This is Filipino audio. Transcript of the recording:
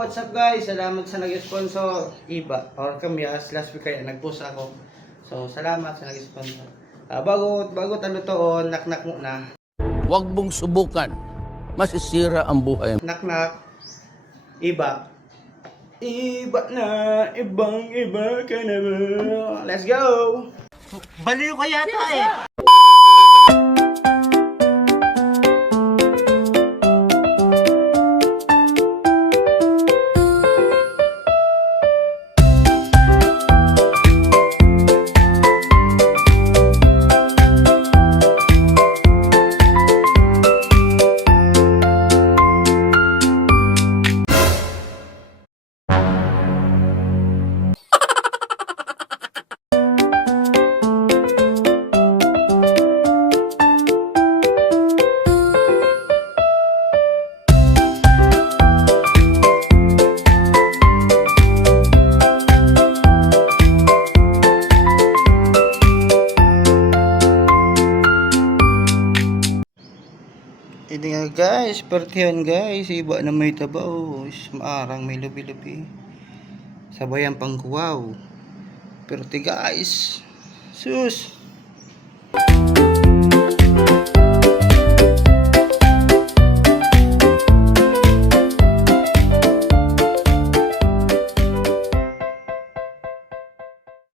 what's up guys? Salamat sa nag-sponsor. Iba, or Kamyas, last week kaya nag-post ako. So, salamat sa nag-sponsor. Bago talutoon, knock-knock muna. Huwag mong subukan. Masisira ang buhay. Knock-knock. Iba. Iba na, ibang iba ka na ba? Let's go! Baliw ka yata eh. Ito nga guys, pertihan guys, iba na may tabaw, maarang may lubi-lubi. Sabayan pang kuwaw. Perti guys, sus.